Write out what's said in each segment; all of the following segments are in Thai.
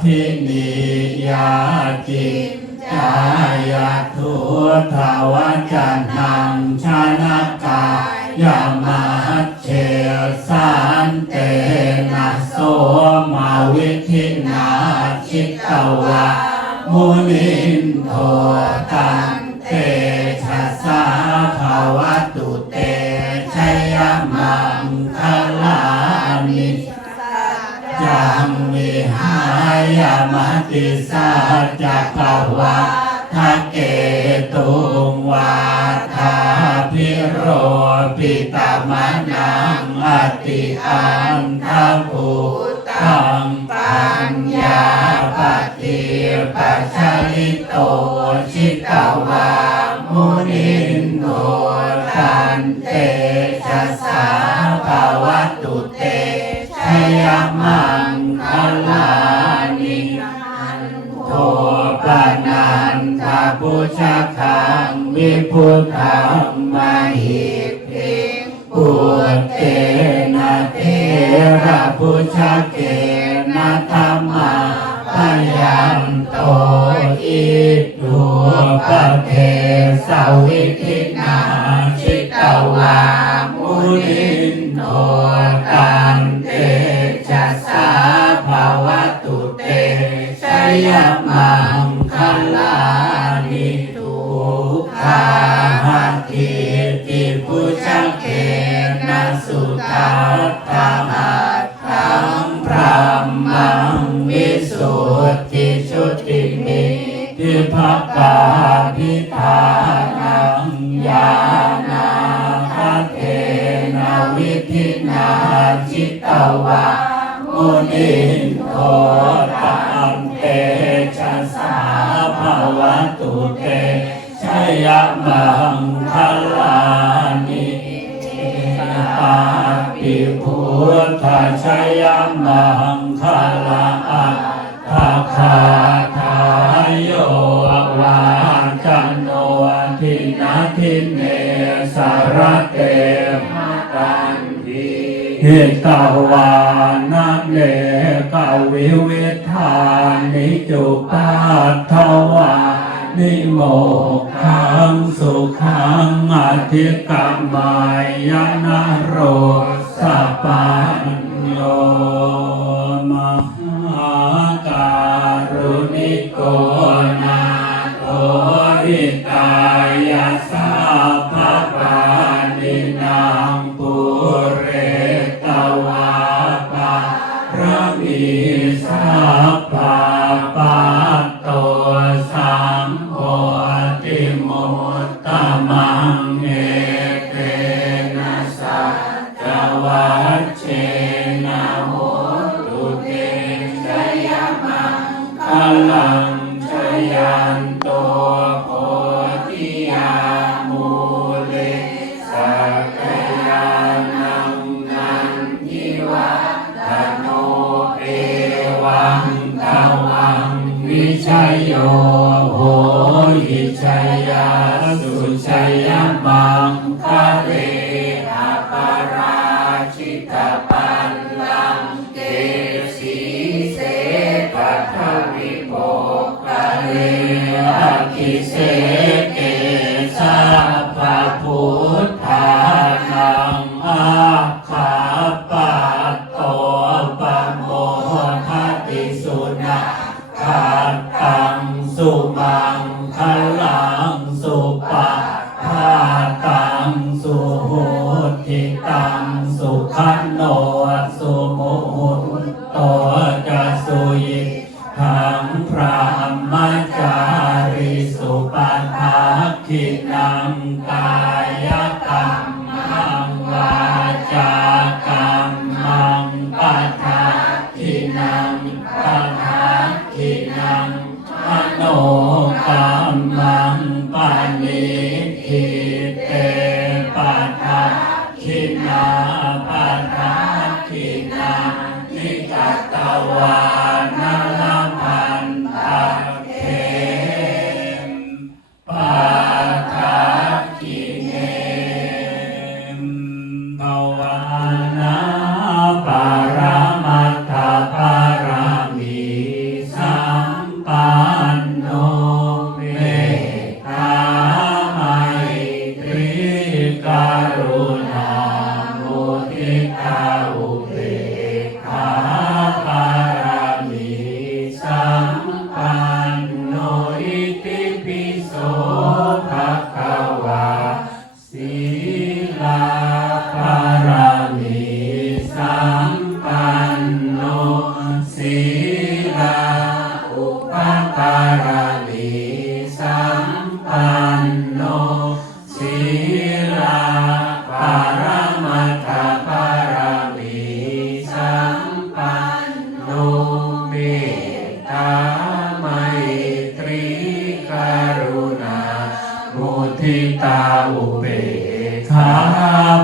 พินิยาจิจายาทุทาวจันนังชนะกายามาเชสานเตนะโสมาวิธินาชิตวะมุนินโท จักวะทะเกตุงวาทาพิโรปิตามนังอติอันทภูตังปัญญาปฏิปัชลิโตชิตวามุนินโนตันเตชะสาภาวตุเตชยมังคลา พุชาคังวิพุทธังมหิพิปุเตนะเทระพุชาเกนะธรรมาพยันโตอิทุปเทสาวิธินาชิตวามุนินโนตัน หัตถิติพุชเกนะสุทัตตมัตถังพระมังวิสุทธิชุติมิทิภกาพิธานังญาณาคเทนาวิธินาจิตตวะมุนินโทตันเตชะสาภาวตุเต ยมังคลานิปาปิพุทธชยมังคลาอัตถคาทายโยวาจันโนทินาทิเนสารเตมตันทีเหิตาวานะเลกวิเวิธานิจุปัตถวา นิโมขังสุขังอธิกรรมายนโรสัปปัญโย ต อคิเสเกสาปพุทธานังอาคาปะโตปะโมทติสุนาขาตังสุมังคลังสุปะพาตังสุโหติตังสุขันโนสุโม งปัฏฐาคินังมโนกรรมัง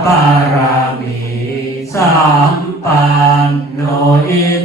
ปารามีสัมปันโนอิ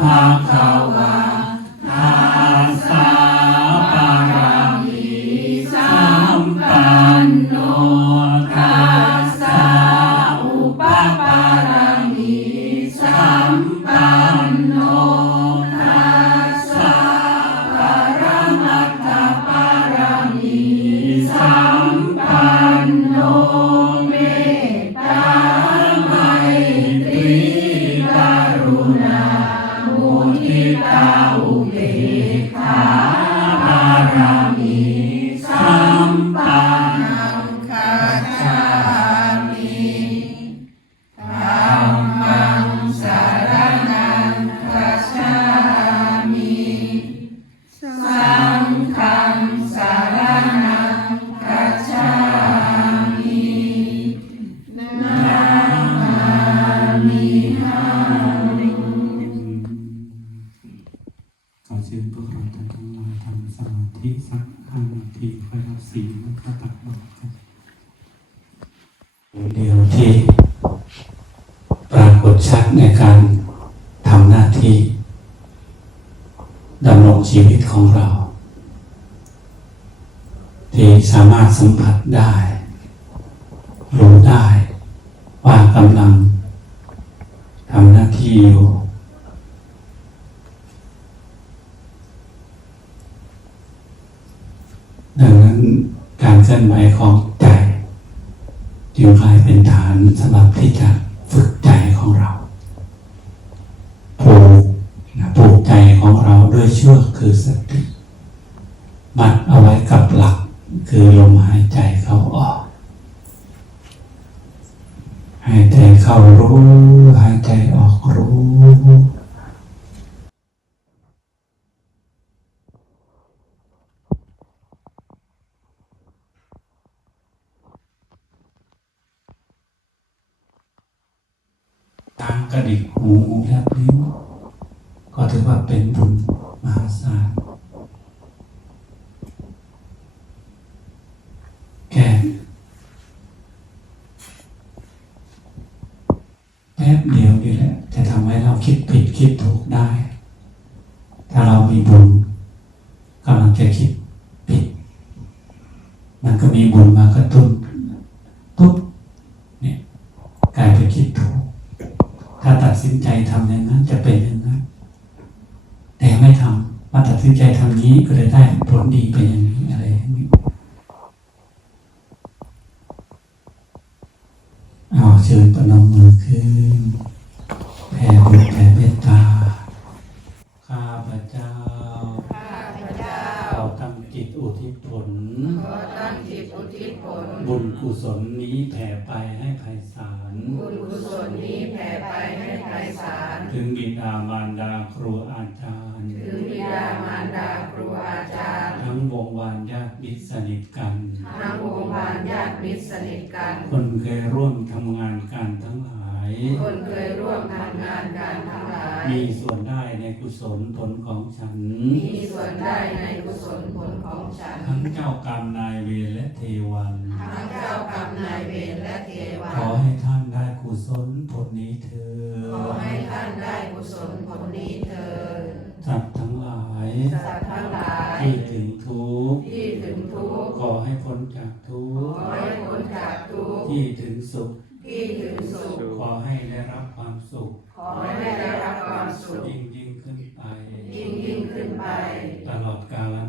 ภะคะว ท่านทั้งหลายทำสมาธิสักห้านาทีค่อยรับศีลแล้วก็ตักบาตรกันเดียวที่ปรากฏชัดในการทำหน้าที่ดำรงชีวิตของเรา ที่สามารถสัมผัสได้ รู้ได้ ว่ากำลังทำหน้าที่อยู่ ดังนั้นการเคลื่อนไหวของใจจึงกลายเป็นฐาน สำหรับที่จะฝึกใจของเราผูกนะผูกใจของเราด้วยเชือกคือสติมัดเอาไว้กับหลักคือลมหายใจเข้าออก หายใจเข้ารู้ หายใจออกรู้ ตามกระดิกหูแลบลิ้วก็ถือว่าเป็นบุญมหาศาลแค่แป๊บเดียวนี่แหละจะทำให้เราคิดผิดคิดถูกได้ ถ้าเรามีบุญกำลังจะคิดผิด มันก็มีบุญมากระตุ้น ทำมาตัดสินใจทำนี้ก็เลยได้ผลดีเป็นอย่างนี้อะไรอย่างนี้เอาเชิญประนมมือขึ้นแผ่บุญแผ่เมต บุญกุศลนี้แผ่ไปให้ไพศาล บุญกุศลนี้แผ่ไปให้ไพศาล ถึงบิดามารดาครูอาจารย์ ถึงบิดามารดาครูอาจารย์ ทั้งวงวานญาติมิตรสนิทกัน ทั้งวงวานญาติมิตรสนิทกัน คนเคยร่วมทำงานการทั้งหลาย คนเคยร่วมทำงานกันทั้งหลาย มีส่วนได้ในกุศลผลของฉัน มีส่วนได้ในกุศลผลของฉัน ทั้งเจ้ากรรมนายเวรและเทวัน ทั้งเจ้ากรรมนายเวรและเทวาขอให้ท่านได้กุศลผลนี้เถิขอดให้ท่านได้กุศลผลนี้เถิดสัตว์ทั้งหลายสัตว์ทั้งหลายที่ถึงทุกข์ที่ถึงทุกข์ขอให้พ้นจากทุกขข์อให้พ้นจากทุกข์ที่ถึงสุข ได้รับความสุขยิ่งยิ่งขึ้นไป ยิ่งยิ่งขึ้นไป ตลอดกาล